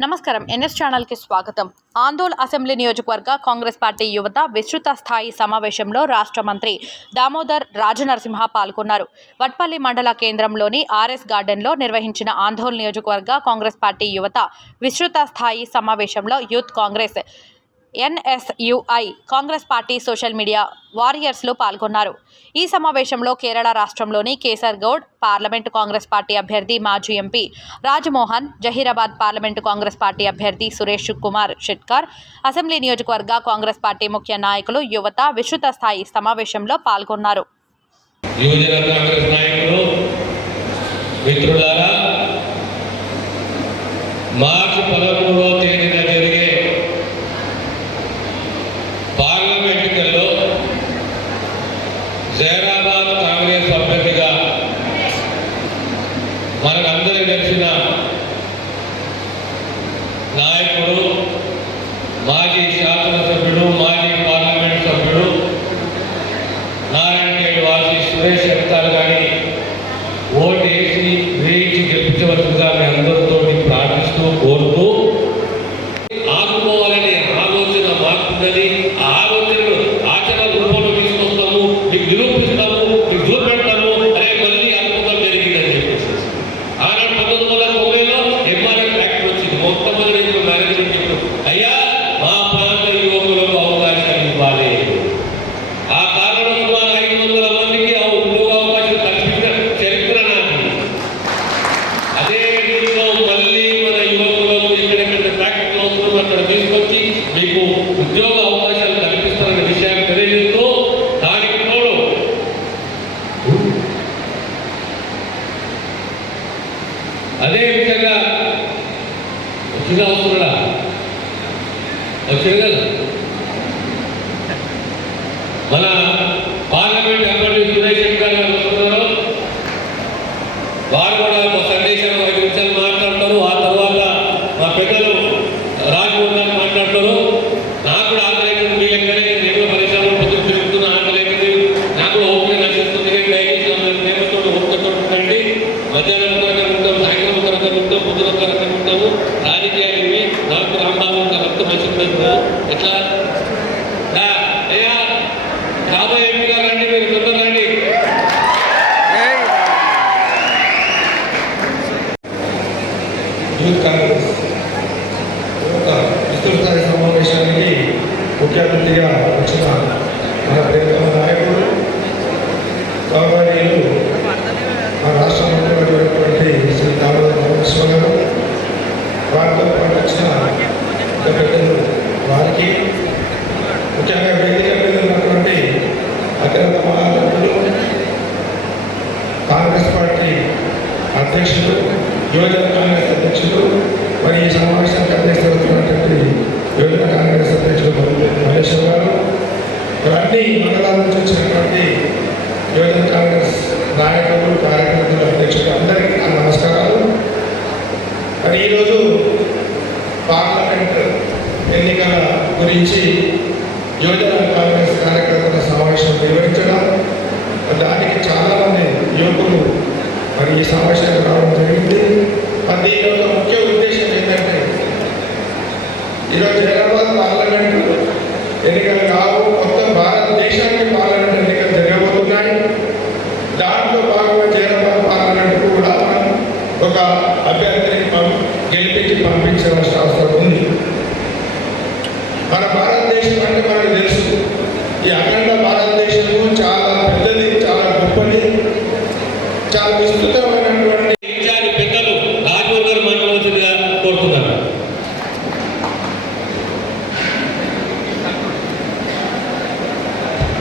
నమస్కారం. ఎన్ఎస్ ఛానల్కి స్వాగతం. ఆందోళ్ అసెంబ్లీ నియోజకవర్గ కాంగ్రెస్ పార్టీ యువత విస్తృత స్థాయి సమావేశంలో రాష్ట్ర మంత్రి దామోదర్ రాజనరసింహ పాల్గొన్నారు. వట్పల్లి మండల కేంద్రంలోని ఆర్ఎస్ గార్డెన్లో నిర్వహించిన ఆందోళ్ నియోజకవర్గ కాంగ్రెస్ పార్టీ యువత విస్తృత స్థాయి సమావేశంలో youth congress NSUI congress party social media వారియర్స్లో పాల్గొన్నారు. ఈ సమావేశంలో కేరళ రాష్ట్రంలోని Kesar Goud parliament congress party అభ్యర్థి మాజీ MP Rajmohan Zaheerabad parliament congress party అభ్యర్థి సురేష్ కుమార్ షెట్కర్ అసెంబ్లీ నియోజకవర్గ కాంగ్రెస్ పార్టీ ముఖ్య నాయకులు యువత విస్తృత స్థాయి సమావేశంలో పాల్గొన్నారు. మన పార్లమెంట్ అభ్యర్థి సురేష్ శంకర్ గారు వస్తున్నారు. వారు కూడా ఒక సందేశం ఐదు నిమిషాలు మాట్లాడతారు. ఆ తర్వాత మా పెద్దలు రాజమోహన్ గారు మాట్లాడతారు. నాకు కూడా ఆకలి మీ ఎక్కడే నేను కూడా పరిశ్రమలు పొద్దుకు తిరుగుతున్న ఆకలి నాకు కూడా ఓపిక నశిస్తుంది. నేను దయచేసి ప్రేమతో ఓపికతో ఉండండి. మధ్యాహ్నం తరగతి ఉంటాం సాయంత్రం తరగతి ఉంటాం పొద్దున తరగతి ఉంటాము రాజకీయాలు నాకు రాంబాబు ఒక రక్తం మంచిది ఎట్లా యూత్ ఒక విస్తృత సమావేశానికి ముఖ్య అతిథిగా వచ్చిన మన ప్రియతమ నాయకుడు గౌరవనీయులు మా రాష్ట్ర ముఖ్యమంత్రి శ్రీ దామోదర రామకృష్ణ గారు వారితో పాటు వచ్చిన పెద్దలు వారికి ముఖ్యంగా వేదిక మీద ఉన్నటువంటి అత్యంత మహానటులు కాంగ్రెస్ పార్టీ అధ్యక్షులు యువజన కాంగ్రెస్ అధ్యక్షులు మరి ఈ సమావేశానికి అధ్యక్షులైనటువంటి యువజన కాంగ్రెస్ అధ్యక్షులు మల్లేశ్వర్ గారు. మరి అన్ని మండలాల నుంచి వచ్చినటువంటి యువజన కాంగ్రెస్ నాయకులు కార్యకర్తలు అధ్యక్షులు అందరికీ నా నమస్కారాలు. మరి ఈరోజు పార్లమెంట్ ఎన్నికల గురించి యువజన కాంగ్రెస్ కార్యకర్తల సమావేశం నిర్వహించడం. దానికి చాలామంది యువకులు మరి ఈ సమావేశానికి రావడం జరిగింది. మరి దీని యొక్క ముఖ్య ఉద్దేశం ఏంటంటే ఈరోజు హైదరాబాద్ పార్లమెంటు ఎన్నికల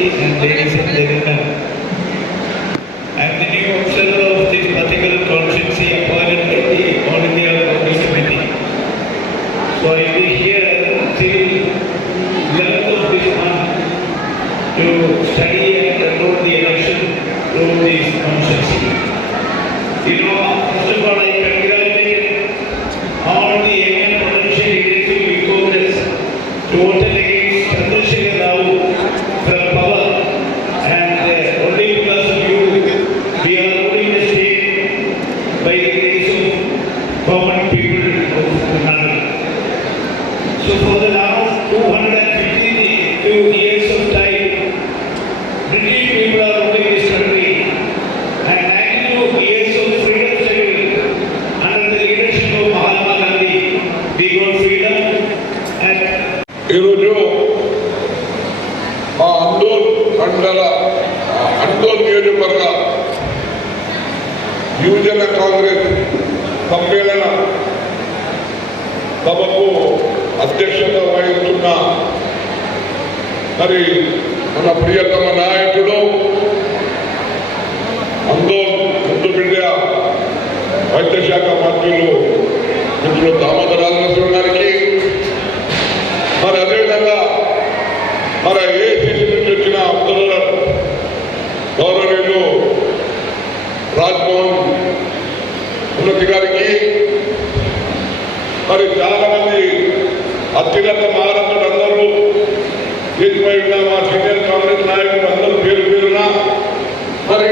committee and ladies and gentlemen. I am the new observer of this particular constituency appointed by the All India Congress Committee. So I will be here till 11th of this month to study and control the election through this constituency. You know, first of all, I congratulate all the eminent potential leaders who to vote congress సమ్మేళన సభకు అధ్యక్షత వహిస్తున్న మరి మన ప్రియతమ నాయకుడు అందోళ్ ముందు బిడ్డ వైద్య శాఖ మంత్రులు ఇందులో దామోదరాజు గారు ఉన్నతి గారికి మరి చాలా మంది అత్యున్నత మహారాజులు అందరూ దీనిపై ఉన్న మా సీనియర్ కాంగ్రెస్ నాయకులు అందరూ పేరు పేరున మరి